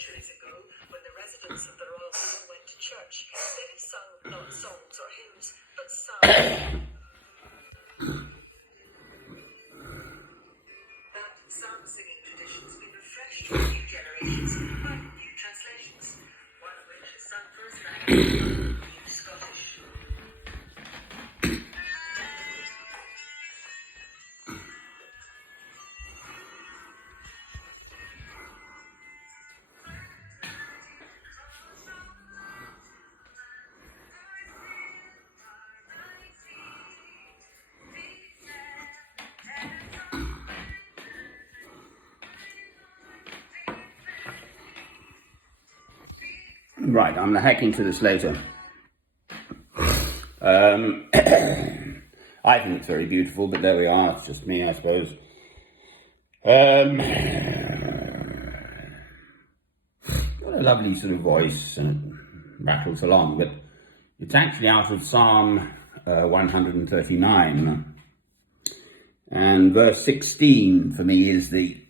centuries ago, when the residents of the royal home went to church, they sung not songs or hymns, but psalms. That psalm singing tradition's been refreshed for new generations by new translations, one of which is sung first in New Scottish. Right, I'm hacking to this later. I think it's very beautiful, but there we are. It's just me, I suppose. Got a lovely sort of voice and it rattles along, but it's actually out of Psalm 139. And verse 16 for me is the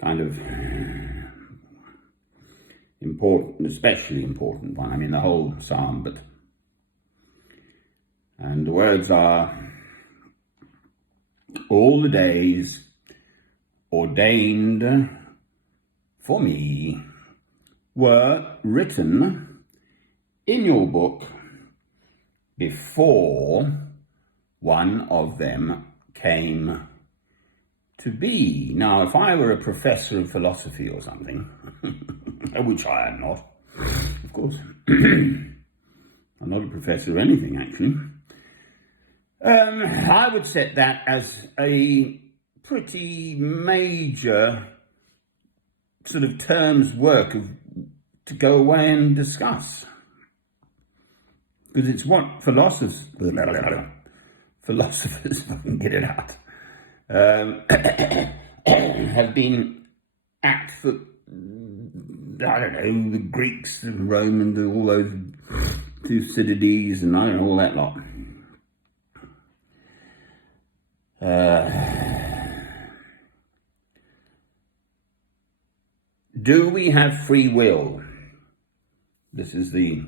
kind of important, especially important one. I mean, the whole psalm, but. And the words are, all the days ordained for me were written in your book before one of them came to be. Now, if I were a professor of philosophy or something, which I am not, of course, I'm not a professor of anything, actually, I would set that as a pretty major sort of term's work to go away and discuss. Because it's what philosophers, if I can get it out, have been at for, I don't know, the Greeks and Romans and all those Thucydides and I don't know, all that lot. Do we have free will? This is the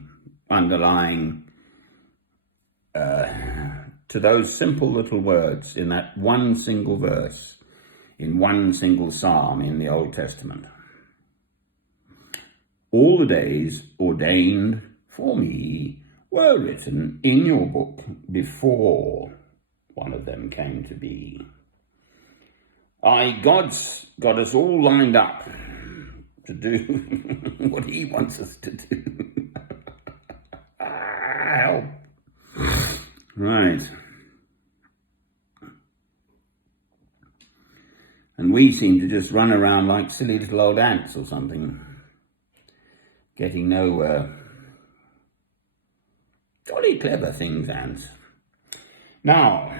underlying to those simple little words in that one single verse, in one single psalm in the Old Testament. All the days ordained for me were written in your book before one of them came to be. God's got us all lined up to do what he wants us to do. Help. Right. And we seem to just run around like silly little old ants or something, getting nowhere. Jolly clever things, ants. Now,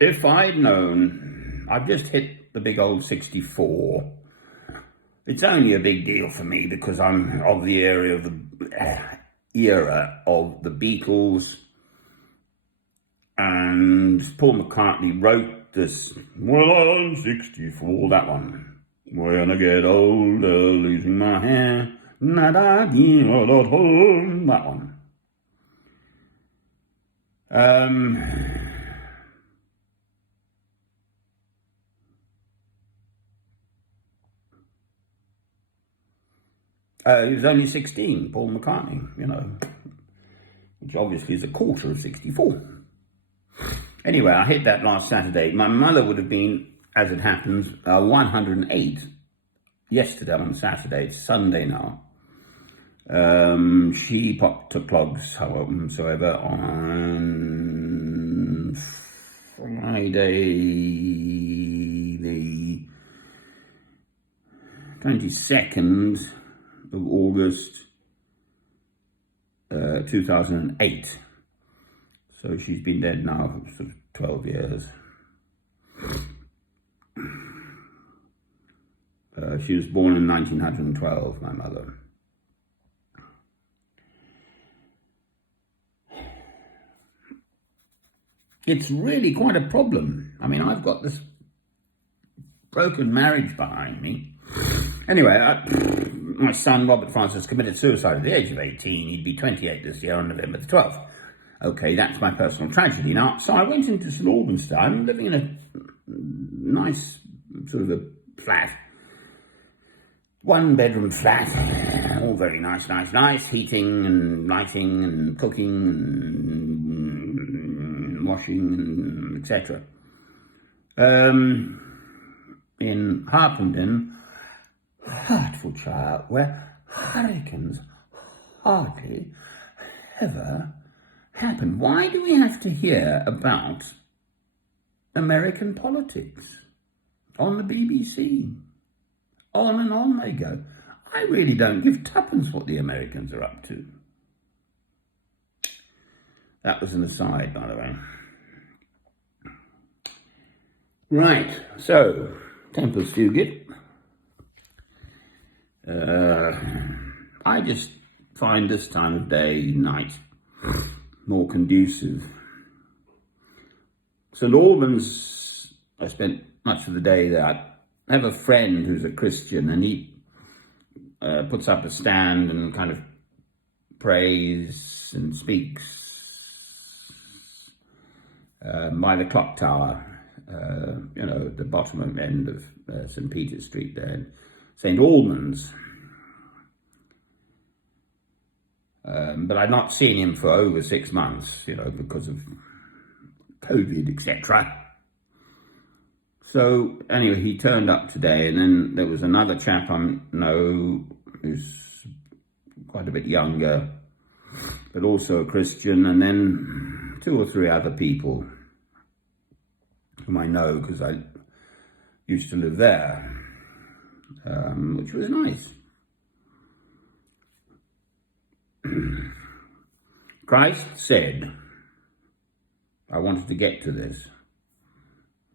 if I'd known, I've just hit the big old 64. It's only a big deal for me because I'm of the era of the Beatles, and Paul McCartney wrote this, well, I'm 64, that one. When I get older, losing my hair, that one. He was only 16, Paul McCartney, which obviously is a quarter of 64. Anyway, I hit that last Saturday. My mother would have been, as it happens, 108 yesterday on Saturday. It's Sunday now. She popped to clogs, however, on Friday, the 22nd of August, 2008. So she's been dead now for sort of 12 years. She was born in 1912, my mother. it's really quite a problem. I mean, I've got this broken marriage behind me. Anyway, my son, Robert Francis, committed suicide at the age of 18. He'd be 28 this year on November the 12th. Okay, that's my personal tragedy. Now, so I went into St Albans. I'm living in a nice sort of a flat. 1-bedroom flat. All very nice. Heating and lighting and cooking and washing and etc. In Harpenden, Hertfordshire, where hurricanes hardly ever happen. Why do we have to hear about American politics on the BBC? On and on they go. I really don't give tuppence what the Americans are up to. That was an aside, by the way. Right, so Tempus Fugit. I just find this time of day, night, more conducive. St Albans, I spent much of the day there. I have a friend who's a Christian, and he puts up a stand and kind of prays and speaks by the clock tower, at the bottom end of St Peter's Street there in St Albans. But I'd not seen him for over 6 months, because of COVID, etc. So anyway, he turned up today, and then there was another chap I know who's quite a bit younger, but also a Christian, and then 2 or 3 other people whom I know because I used to live there, which was nice. Christ said, I wanted to get to this.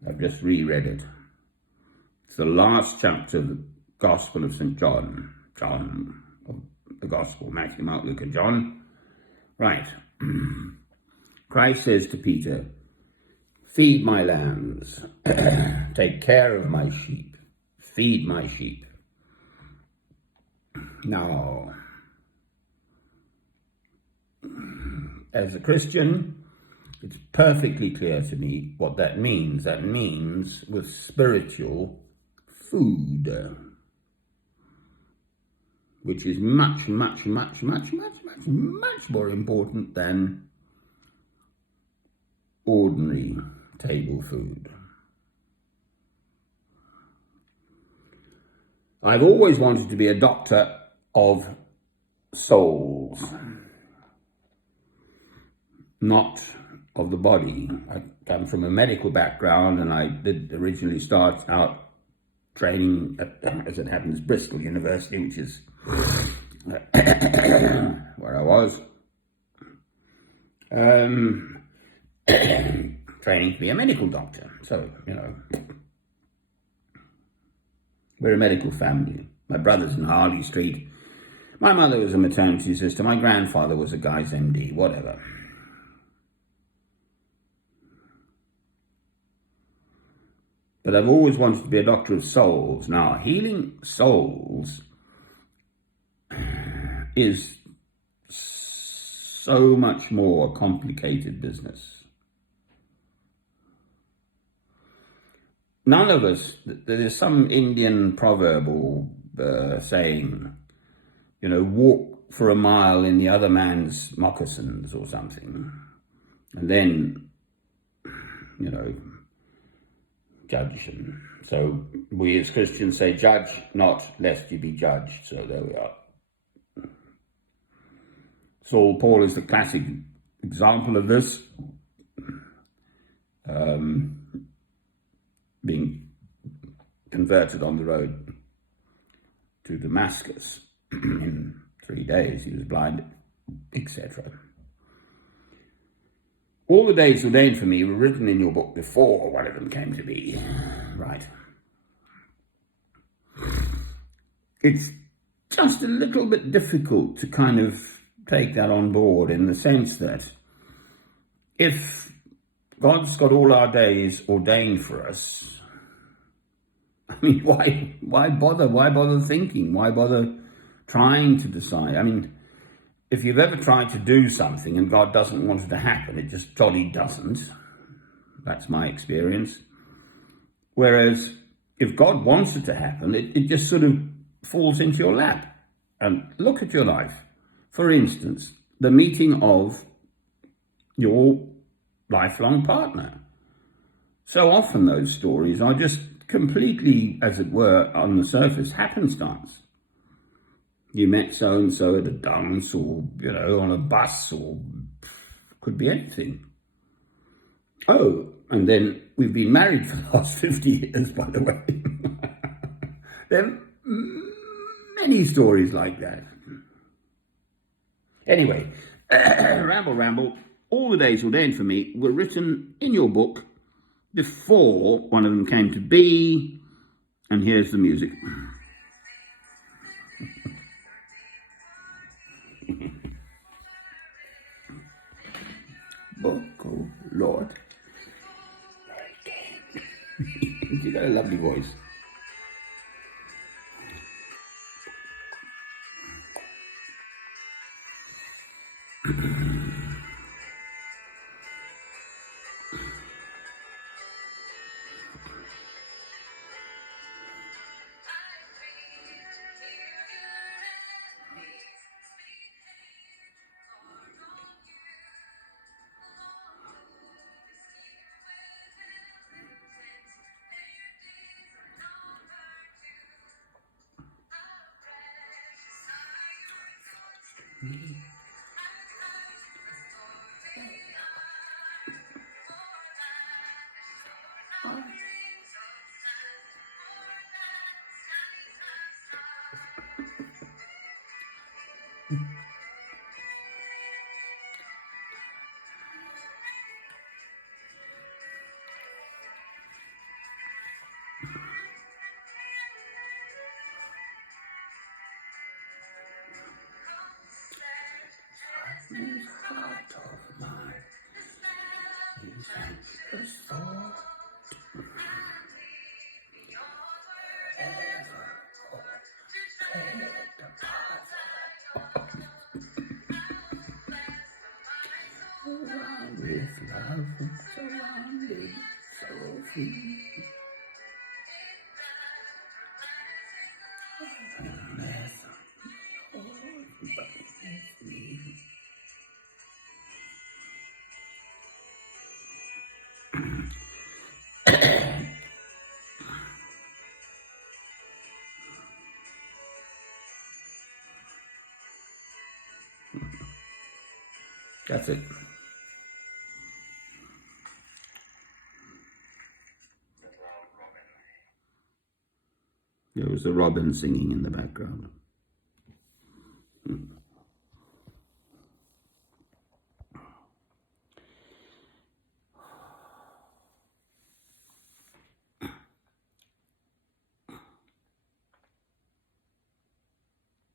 I've just reread it. It's the last chapter of the Gospel of St. John. John, of the Gospel, Matthew, Mark, Luke, and John. Right. Christ says to Peter, feed my lambs, take care of my sheep, feed my sheep. Now, as a Christian, it's perfectly clear to me what that means. That means with spiritual food, which is much, much, much, much, much, much, much more important than ordinary table food. I've always wanted to be a doctor of souls, not of the body. I come from a medical background, and I did originally start out training at, as it happens, Bristol University, which is where I was. Training to be a medical doctor. So, we're a medical family. My brother's in Harley Street. My mother was a maternity sister. My grandfather was a Guy's MD, whatever. But I've always wanted to be a doctor of souls. Now, healing souls is so much more complicated business. None of us, there's some Indian proverb or saying, walk for a mile in the other man's moccasins or something, and then, judge. And so we as Christians say, judge not lest you be judged. So there we are. Paul is the classic example of this, being converted on the road to Damascus in 3 days. He was blind, etc. All the days ordained for me were written in your book before one of them came to be. Right. It's just a little bit difficult to kind of take that on board, in the sense that if God's got all our days ordained for us. I mean, why bother? Why bother thinking? Why bother trying to decide? I mean, if you've ever tried to do something and God doesn't want it to happen, it just jolly doesn't. That's my experience. Whereas if God wants it to happen, it just sort of falls into your lap. And look at your life. For instance, the meeting of your lifelong partner. So often those stories are just completely, as it were, on the surface, happenstance. You met so-and-so at a dance or, on a bus or could be anything. Oh, and then we've been married for the last 50 years, by the way. There are many stories like that. Anyway, ramble. All the days ordained for me were written in your book before one of them came to be. And here's the music. Book, oh Lord. You got a lovely voice. Heart of mine, these anxious thoughts, around with love and surrounded so free. That's it. There was a robin singing in the background.